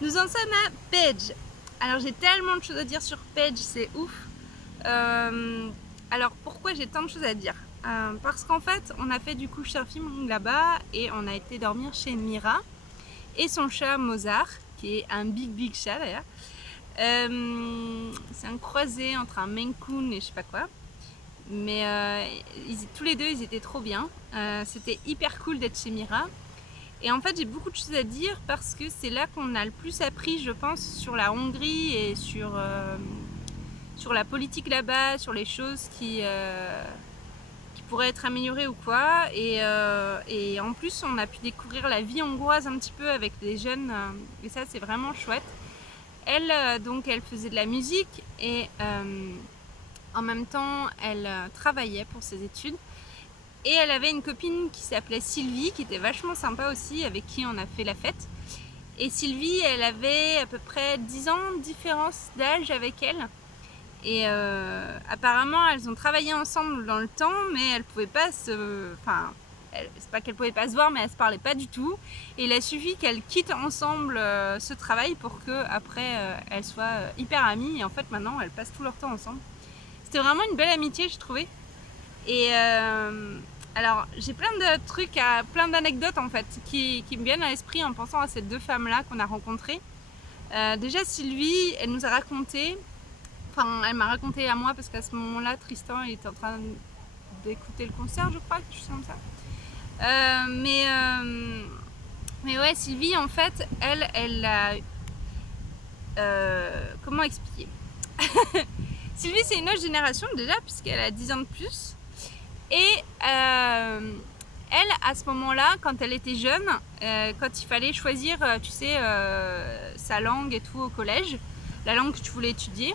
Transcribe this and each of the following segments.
Nous en sommes à Page. Alors j'ai tellement de choses à dire sur Page, c'est ouf. Alors pourquoi j'ai tant de choses à dire parce qu'en fait on a fait du couchsurfing là-bas et on a été dormir chez Mira et son chat Mozart, qui est un big chat d'ailleurs. C'est un croisé entre un Maine Coon et je sais pas quoi. Mais tous les deux ils étaient trop bien. C'était hyper cool d'être chez Mira. Et en fait j'ai beaucoup de choses à dire parce que c'est là qu'on a le plus appris, je pense, sur la Hongrie et sur la politique là-bas, sur les choses qui pourraient être améliorées ou quoi. Et en plus on a pu découvrir la vie hongroise un petit peu avec des jeunes et ça c'est vraiment chouette. Elle, donc elle faisait de la musique et en même temps elle travaillait pour ses études. Et elle avait une copine qui s'appelait Sylvie, qui était vachement sympa aussi, avec qui on a fait la fête. Et Sylvie, elle avait à peu près 10 ans de différence d'âge avec elle. Et apparemment, elles ont travaillé ensemble dans le temps, mais elles pouvaient pas se... Enfin, c'est pas qu'elles pouvaient pas se voir, mais elles se parlaient pas du tout. Et il a suffi qu'elles quittent ensemble ce travail pour qu'après, elles soient hyper amies. Et en fait, maintenant, elles passent tout leur temps ensemble. C'était vraiment une belle amitié, je trouvais. Et alors j'ai plein de trucs, plein d'anecdotes en fait qui me viennent à l'esprit en pensant à ces deux femmes là qu'on a rencontrées. Déjà Sylvie, elle nous a raconté, enfin elle m'a raconté à moi parce qu'à ce moment là Tristan il était en train d'écouter le concert je crois, quelque chose comme ça. Mais ouais, Sylvie en fait elle a... comment expliquer? Sylvie c'est une autre génération déjà puisqu'elle a 10 ans de plus. Et elle, à ce moment-là, quand elle était jeune, quand il fallait choisir, tu sais, sa langue et tout au collège, la langue que tu voulais étudier,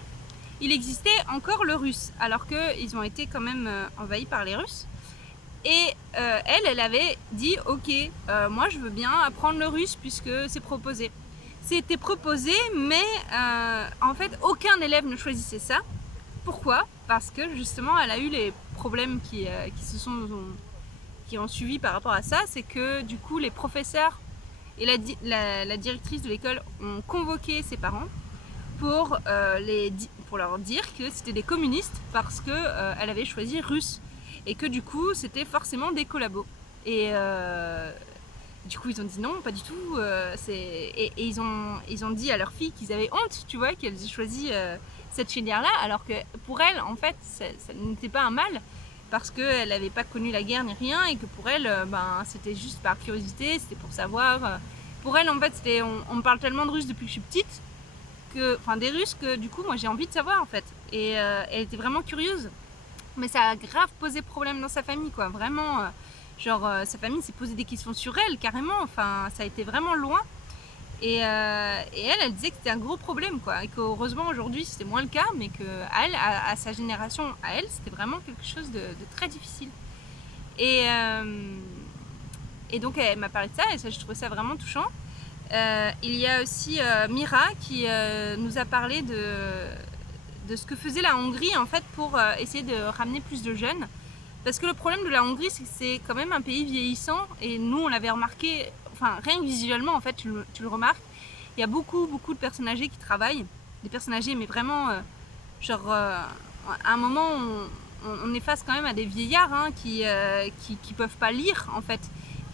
il existait encore le russe, alors qu'ils ont été quand même envahis par les Russes. Et elle avait dit, ok, moi je veux bien apprendre le russe puisque c'est proposé. C'était proposé, mais en fait, aucun élève ne choisissait ça. Pourquoi? Parce que justement elle a eu les problèmes qui ont suivi par rapport à ça, c'est que du coup les professeurs et la directrice de l'école ont convoqué ses parents pour leur dire que c'était des communistes parce qu'elle avait choisi russe et que du coup c'était forcément des collabos. Et du coup ils ont dit non, pas du tout. Et ils ont dit à leur fille qu'ils avaient honte, tu vois, qu'elles aient choisi cette filière-là, alors que pour elle, en fait, ça n'était pas un mal, parce qu'elle n'avait pas connu la guerre ni rien, et que pour elle, c'était juste par curiosité, c'était pour savoir. Pour elle, en fait, on me parle tellement de russe depuis que je suis petite, enfin des Russes, que du coup, moi j'ai envie de savoir, en fait. Et elle était vraiment curieuse. Mais ça a grave posé problème dans sa famille, quoi. Vraiment, sa famille s'est posé des questions sur elle, carrément. Enfin, ça a été vraiment loin. Et elle disait que c'était un gros problème, quoi, et qu'heureusement aujourd'hui c'était moins le cas, mais à sa génération, à elle, c'était vraiment quelque chose de très difficile. Et donc elle m'a parlé de ça, et ça, je trouvais ça vraiment touchant. Il y a aussi Mira qui nous a parlé de ce que faisait la Hongrie en fait pour essayer de ramener plus de jeunes. Parce que le problème de la Hongrie, c'est que c'est quand même un pays vieillissant, et nous on l'avait remarqué. Enfin, rien que visuellement, en fait, tu le remarques. Il y a beaucoup de personnes âgées qui travaillent. Des personnes âgées, mais vraiment, à un moment, on est face quand même à des vieillards qui peuvent pas lire, en fait.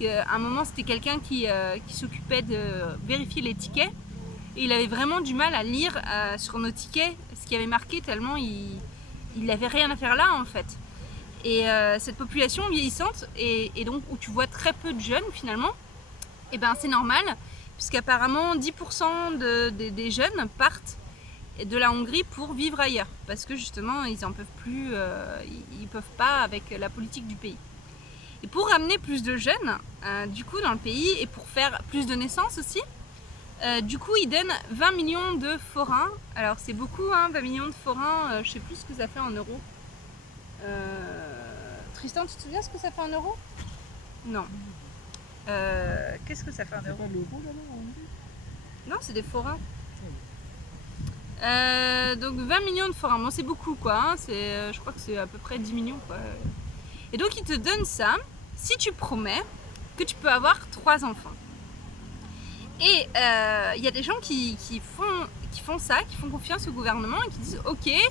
À un moment, c'était quelqu'un qui s'occupait de vérifier les tickets. Et il avait vraiment du mal à lire sur nos tickets ce qui avait marqué, tellement il n'avait rien à faire là, en fait. Et cette population vieillissante, et donc où tu vois très peu de jeunes, finalement, et ben c'est normal, puisqu'apparemment 10% des jeunes partent de la Hongrie pour vivre ailleurs, parce que justement ils en peuvent plus, ils peuvent pas avec la politique du pays. Et pour ramener plus de jeunes, du coup dans le pays, et pour faire plus de naissances aussi, du coup ils donnent 20 millions de forints. Alors c'est beaucoup, 20 millions de forints, je sais plus ce que ça fait en euros. Tristan, tu te souviens ce que ça fait en euros? Non. Qu'est-ce que ça fait en euros? Non, c'est des forains. Donc 20 millions de forains, bon c'est beaucoup quoi, je crois que c'est à peu près 10 millions quoi. Et donc ils te donnent ça si tu promets que tu peux avoir 3 enfants. Et il y a des gens qui font ça, qui font confiance au gouvernement et qui disent ok, qui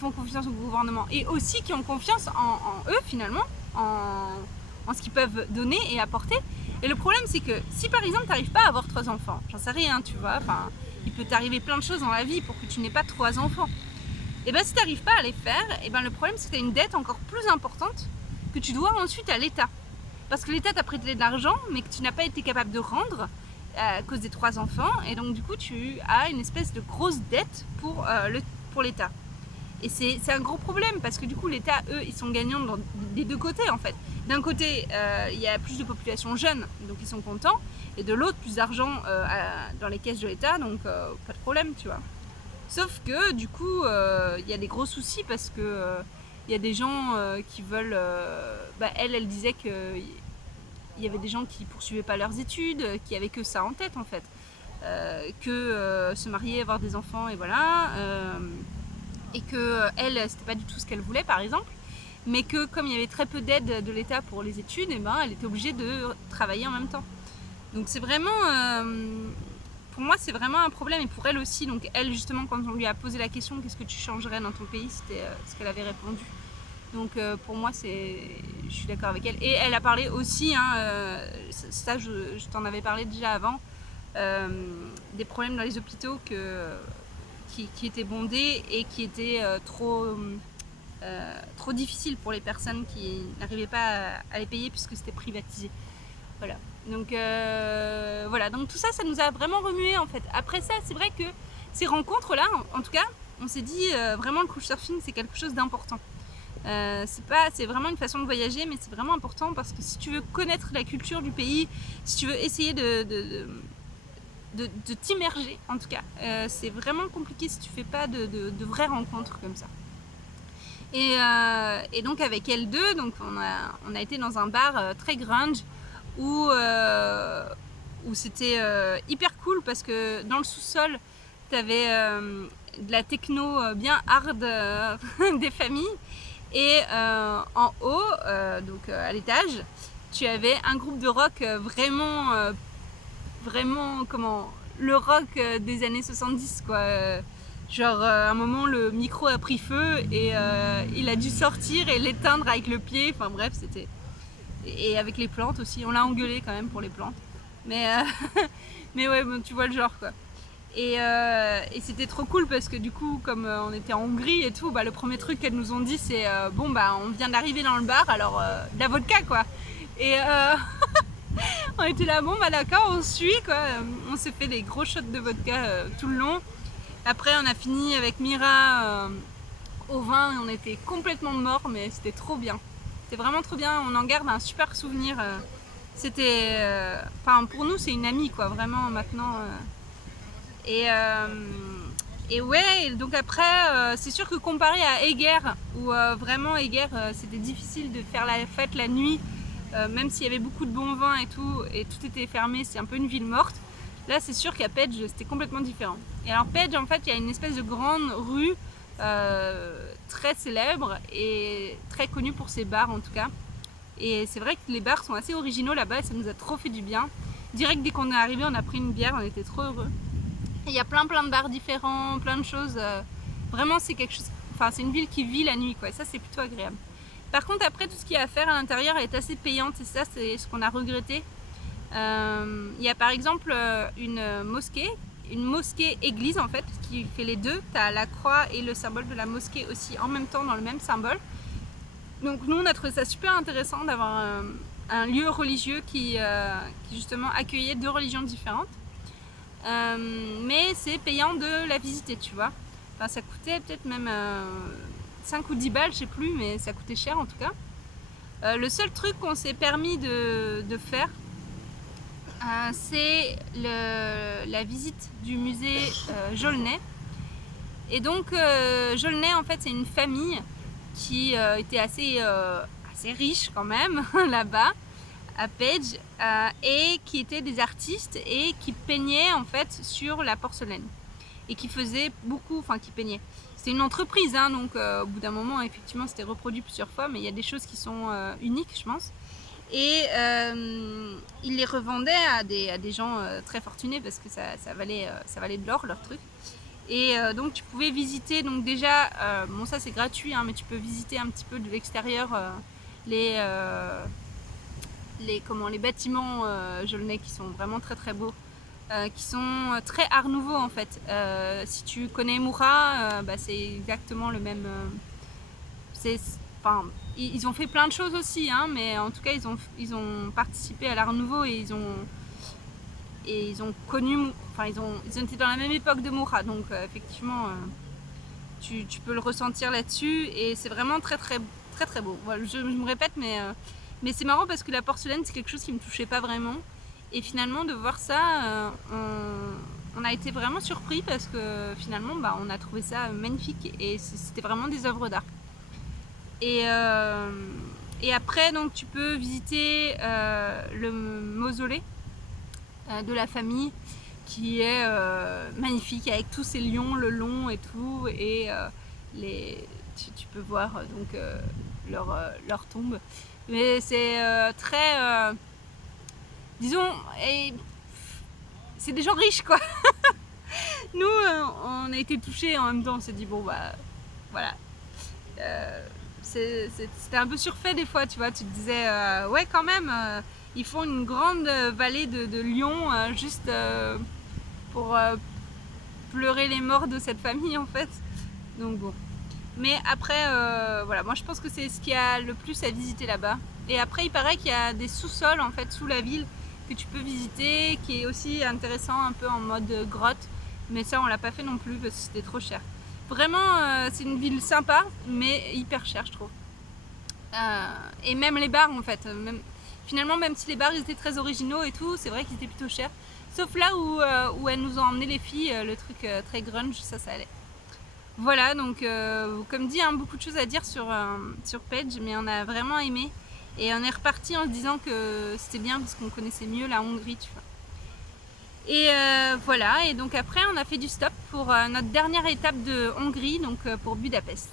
font confiance au gouvernement et aussi qui ont confiance en eux finalement, en ce qu'ils peuvent donner et apporter. Et le problème c'est que si par exemple tu n'arrives pas à avoir 3 enfants, j'en sais rien, tu vois, il peut t'arriver plein de choses dans la vie pour que tu n'aies pas 3 enfants. Et bien si tu n'arrives pas à les faire, et ben le problème c'est que tu as une dette encore plus importante que tu dois ensuite à l'État. Parce que l'État t'a prêté de l'argent, mais que tu n'as pas été capable de rendre à cause des 3 enfants. Et donc du coup, tu as une espèce de grosse dette pour l'État. Et c'est un gros problème, parce que du coup, l'État, eux, ils sont gagnants des 2 côtés, en fait. D'un côté, il y a plus de population jeune, donc ils sont contents. Et de l'autre, plus d'argent dans les caisses de l'État, donc pas de problème, tu vois. Sauf que, du coup, il y a des gros soucis, parce que... il y a des gens qui veulent... elle disait qu'il y avait des gens qui poursuivaient pas leurs études, qui avaient que ça en tête en fait. Se marier, avoir des enfants et voilà. Et que elle, c'était pas du tout ce qu'elle voulait par exemple. Mais que comme il y avait très peu d'aide de l'État pour les études, elle était obligée de travailler en même temps. Donc c'est vraiment... pour moi, c'est vraiment un problème, et pour elle aussi. Donc elle, justement, quand on lui a posé la question, qu'est-ce que tu changerais dans ton pays, c'était ce qu'elle avait répondu. Donc pour moi, je suis d'accord avec elle. Et elle a parlé aussi, ça je t'en avais parlé déjà avant, des problèmes dans les hôpitaux qui étaient bondés et qui étaient trop difficiles pour les personnes qui n'arrivaient pas à les payer puisque c'était privatisé. Voilà. Donc donc tout ça nous a vraiment remué en fait. Après ça, c'est vrai que ces rencontres là, en tout cas, on s'est dit vraiment le couchsurfing c'est quelque chose d'important. C'est vraiment une façon de voyager, mais c'est vraiment important parce que si tu veux connaître la culture du pays, si tu veux essayer de t'immerger en tout cas, c'est vraiment compliqué si tu fais pas de vraies rencontres comme ça. Et donc avec L2, donc on a été dans un bar très grunge où c'était hyper cool parce que dans le sous-sol t'avais de la techno bien hard des familles et en haut, donc à l'étage, tu avais un groupe de rock vraiment le rock des années 70 quoi. À un moment le micro a pris feu et il a dû sortir et l'éteindre avec le pied, enfin bref c'était... Et avec les plantes aussi, on l'a engueulé quand même pour les plantes. Mais ouais, bon, tu vois le genre quoi. Et c'était trop cool parce que du coup, comme on était en Hongrie et tout, le premier truc qu'elles nous ont dit c'est on vient d'arriver dans le bar, alors de la vodka quoi. Et on était là, d'accord, on suit quoi. On s'est fait des gros shots de vodka tout le long. Après, on a fini avec Mira au vin et on était complètement morts, mais c'était trop bien. C'était vraiment trop bien, on en garde un super souvenir. C'était... pour nous, c'est une amie, quoi, vraiment, maintenant. Et ouais, donc après, c'est sûr que comparé à Eger, où vraiment Eger, c'était difficile de faire la fête la nuit, même s'il y avait beaucoup de bons vins et tout était fermé, c'est un peu une ville morte. Là, c'est sûr qu'à Pedge, c'était complètement différent. Et alors, Pedge, en fait, il y a une espèce de grande rue très célèbre et très connue pour ses bars, en tout cas. Et c'est vrai que les bars sont assez originaux là-bas et ça nous a trop fait du bien. Direct, dès qu'on est arrivé, on a pris une bière, on était trop heureux. Et il y a plein de bars différents, plein de choses. Vraiment, c'est quelque chose... c'est une ville qui vit la nuit, quoi. Et ça, c'est plutôt agréable. Par contre, après, tout ce qu'il y a à faire à l'intérieur est assez payante et ça, c'est ce qu'on a regretté. Il y a par exemple une mosquée église en fait qui fait les deux. Tu as la croix et le symbole de la mosquée aussi en même temps dans le même symbole. Donc nous on a trouvé ça super intéressant d'avoir un lieu religieux qui justement accueillait 2 religions différentes. Mais c'est payant de la visiter, tu vois. Ça coûtait peut-être même 5 ou 10 balles, je sais plus, mais ça coûtait cher en tout cas. Le seul truc qu'on s'est permis de faire, c'est la visite du musée Jolnay. Et donc Jolnay en fait c'est une famille qui était assez riche quand même là-bas à Pedge et qui étaient des artistes et qui peignaient en fait sur la porcelaine et qui faisaient beaucoup, qui peignaient. C'était une entreprise donc au bout d'un moment effectivement c'était reproduit plusieurs fois mais il y a des choses qui sont uniques je pense. Et ils les revendaient à des gens très fortunés parce que ça valait de l'or leur truc. Et donc tu pouvais visiter, donc déjà, bon ça c'est gratuit, hein, mais tu peux visiter un petit peu de l'extérieur les bâtiments Jaulnais qui sont vraiment très très beaux, qui sont très Art Nouveau en fait. Si tu connais Moura, c'est exactement le même. Enfin, ils ont fait plein de choses aussi, hein, mais en tout cas ils ont participé à l'Art Nouveau et ils ont connu, enfin ils étaient dans la même époque de Moura, donc effectivement tu peux le ressentir là-dessus et c'est vraiment très très très très beau. Voilà, je me répète, mais c'est marrant parce que la porcelaine c'est quelque chose qui me touchait pas vraiment et finalement de voir ça, on a été vraiment surpris parce que finalement on a trouvé ça magnifique et c'était vraiment des œuvres d'art. Et après donc tu peux visiter le mausolée de la famille qui est magnifique avec tous ces lions le long et tout, et tu peux voir donc leur tombe, mais c'est très disons, et c'est des gens riches quoi. Nous on a été touchés, en même temps on s'est dit bon bah voilà, c'était un peu surfait des fois, tu vois, tu te disais ouais quand même ils font une grande vallée de lions juste pour pleurer les morts de cette famille en fait. Donc bon. Mais après, voilà, moi je pense que c'est ce qu'il y a le plus à visiter là-bas. Et après, il paraît qu'il y a des sous-sols en fait sous la ville que tu peux visiter, qui est aussi intéressant, un peu en mode grotte. Mais ça, on l'a pas fait non plus parce que c'était trop cher. Vraiment, c'est une ville sympa, mais hyper chère, je trouve. Et même les bars en fait. Finalement, même si les bars ils étaient très originaux et tout, c'est vrai qu'ils étaient plutôt chers. Sauf là où elles nous ont emmené les filles, le truc très grunge, ça allait. Voilà, donc comme dit, hein, beaucoup de choses à dire sur Page, mais on a vraiment aimé. Et on est reparti en se disant que c'était bien parce qu'on connaissait mieux la Hongrie, tu vois. Et voilà, et donc après on a fait du stop pour notre dernière étape de Hongrie, donc pour Budapest.